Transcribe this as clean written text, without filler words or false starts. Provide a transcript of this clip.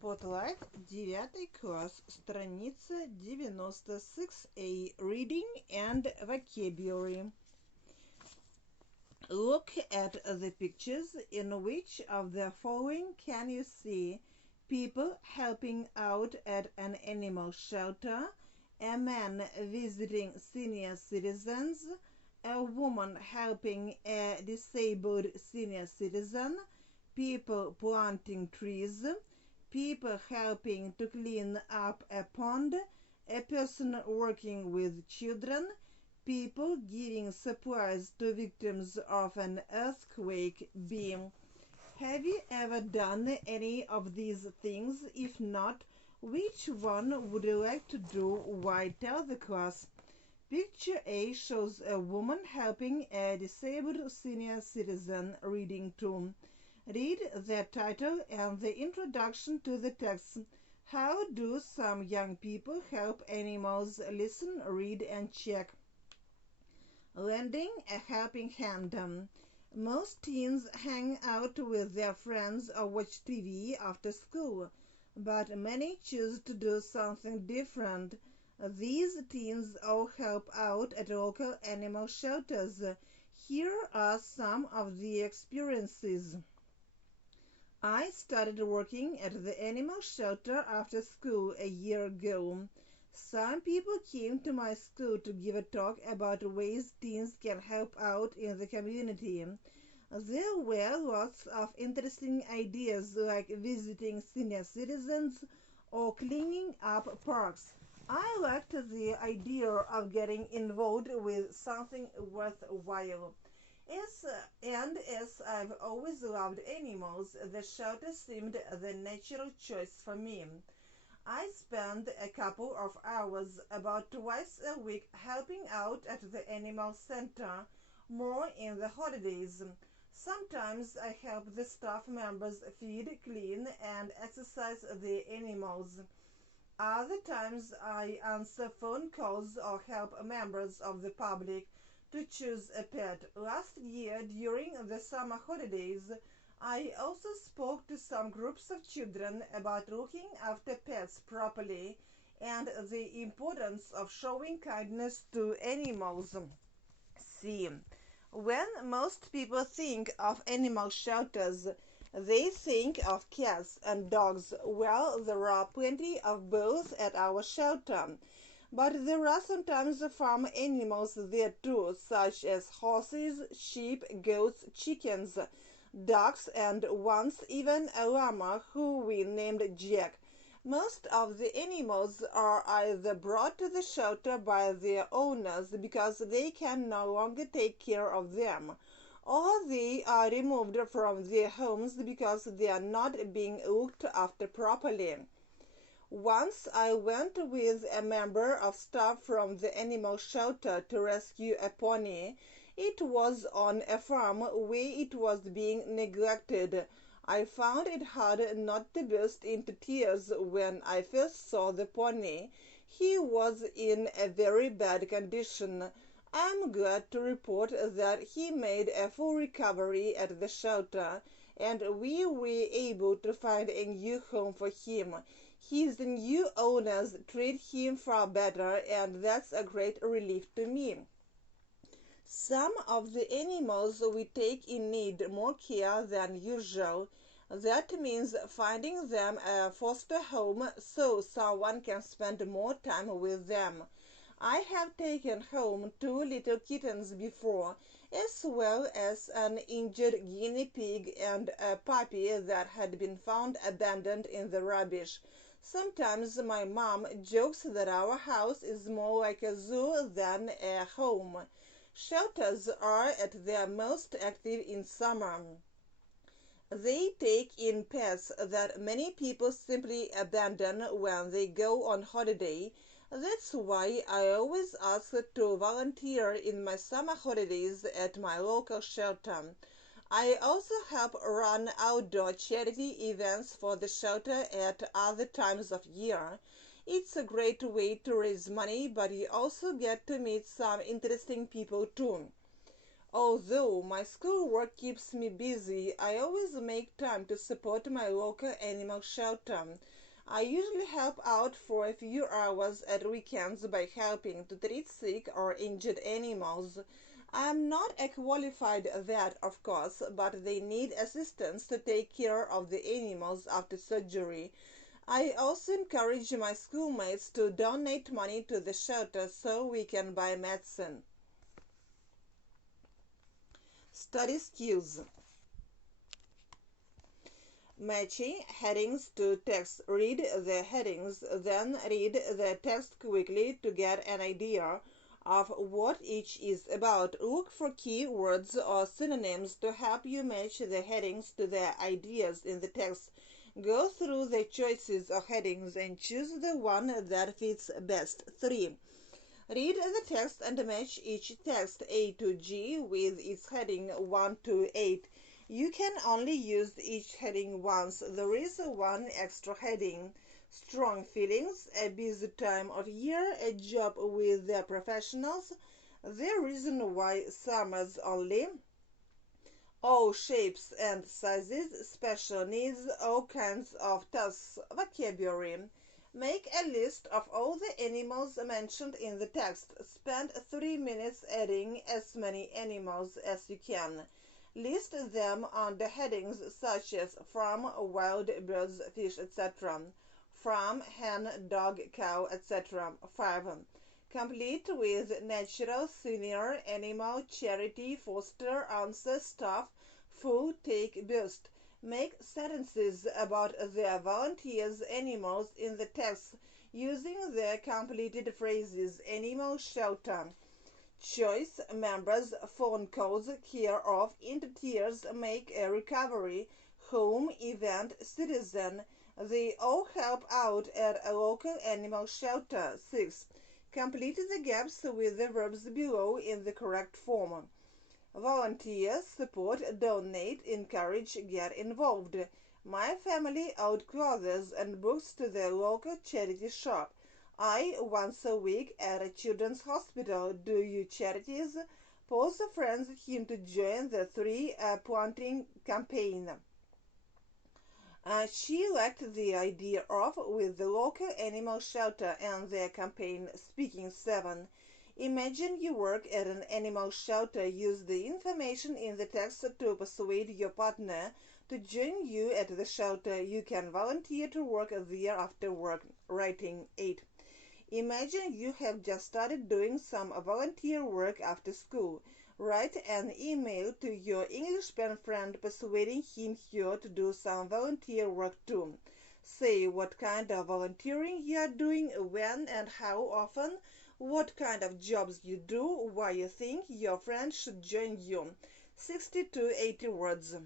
Spotlight, 9 класс, страница 96A, Reading and Vocabulary. Look at the pictures. In which of the following can you see people helping out at an animal shelter, a man visiting senior citizens, a woman helping a disabled senior citizen, people planting trees, people helping to clean up a pond, a person working with children, people giving supplies to victims of an earthquake beam. Have you ever done any of these things? If not, which one would you like to do? Why, tell the class. Picture A shows a woman helping a disabled senior citizen reading to. Read the title and the introduction to the text. How do some young people help animals? Listen, read, and check. Lending a helping hand. Most teens hang out with their friends or watch TV after school, but many choose to do something different. These teens all help out at local animal shelters. Here are some of the experiences. I started working at the animal shelter after school a year ago. Some people came to my school to give a talk about ways teens can help out in the community. There were lots of interesting ideas like visiting senior citizens or cleaning up parks. I liked the idea of getting involved with something worthwhile. As I've always loved animals, the shelter seemed the natural choice for me. I spend a couple of hours about twice a week helping out at the animal center, more in the holidays. Sometimes I help the staff members feed, clean, and exercise the animals. Other times I answer phone calls or help members of the public to choose a pet. Last year, during the summer holidays, I also spoke to some groups of children about looking after pets properly and the importance of showing kindness to animals. C. When most people think of animal shelters, they think of cats and dogs. Well, there are plenty of both at our shelter. But there are sometimes farm animals there too, such as horses, sheep, goats, chickens, ducks, and once even a llama who we named Jack. Most of the animals are either brought to the shelter by their owners because they can no longer take care of them, or they are removed from their homes because they are not being looked after properly. Once I went with a member of staff from the animal shelter to rescue a pony. It was on a farm where it was being neglected. I found it hard not to burst into tears when I first saw the pony. He was in a very bad condition. I'm glad to report that he made a full recovery at the shelter, and we were able to find a new home for him. His new owners treat him far better, and that's a great relief to me. Some of the animals we take in need more care than usual. That means finding them a foster home so someone can spend more time with them. I have taken home 2 little kittens before, as well as an injured guinea pig and a puppy that had been found abandoned in the rubbish. Sometimes my mom jokes that our house is more like a zoo than a home. Shelters are at their most active in summer. They take in pets that many people simply abandon when they go on holiday. That's why I always ask to volunteer in my summer holidays at my local shelter. I also help run outdoor charity events for the shelter at other times of year. It's a great way to raise money, but you also get to meet some interesting people too. Although my schoolwork keeps me busy, I always make time to support my local animal shelter. I usually help out for a few hours at weekends by helping to treat sick or injured animals. I am not a qualified vet, of course, but they need assistance to take care of the animals after surgery. I also encourage my schoolmates to donate money to the shelter so we can buy medicine. Study skills. Matching headings to text. Read the headings, then read the text quickly to get an idea of what each is about. Look for key words or synonyms to help you match the headings to the ideas in the text. Go through the choices of headings and choose the one that fits best. 3. Read the text and match each text A to G with its heading 1 to 8. You can only use each heading once. There is one extra heading. Strong feelings, a busy time of year, a job with the professionals, the reason why summers only, all shapes and sizes, special needs, all kinds of tasks, vocabulary. Make a list of all the animals mentioned in the text. Spend 3 minutes adding as many animals as you can. List them under headings such as from, wild birds, fish, etc. From, hen, dog, cow, etc. 5. Complete with natural, senior, animal, charity, foster, answer, staff, full, take, boost. Make sentences about the volunteers' animals in the text using the completed phrases animal shelter, choice members, phone calls, care of, intertiers, make a recovery, home, event, citizen. They all help out at a local animal shelter. 6. Complete the gaps with the verbs below in the correct form. Volunteer, support, donate, encourage, get involved. My family owed clothes and books to the local charity shop. I once a week at a children's hospital. Do you charities? Paul friends him to join the tree planting campaign. She liked the idea of with the local animal shelter and their campaign. Speaking 7. Imagine you work at an animal shelter. Use the information in the text to persuade your partner to join you at the shelter. You can volunteer to work there after work. Writing 8. Imagine you have just started doing some volunteer work after school. Write an email to your English pen friend persuading him/her to do some volunteer work too. Say what kind of volunteering you are doing, when and how often, what kind of jobs you do, why you think your friend should join you. 60 to 80 words.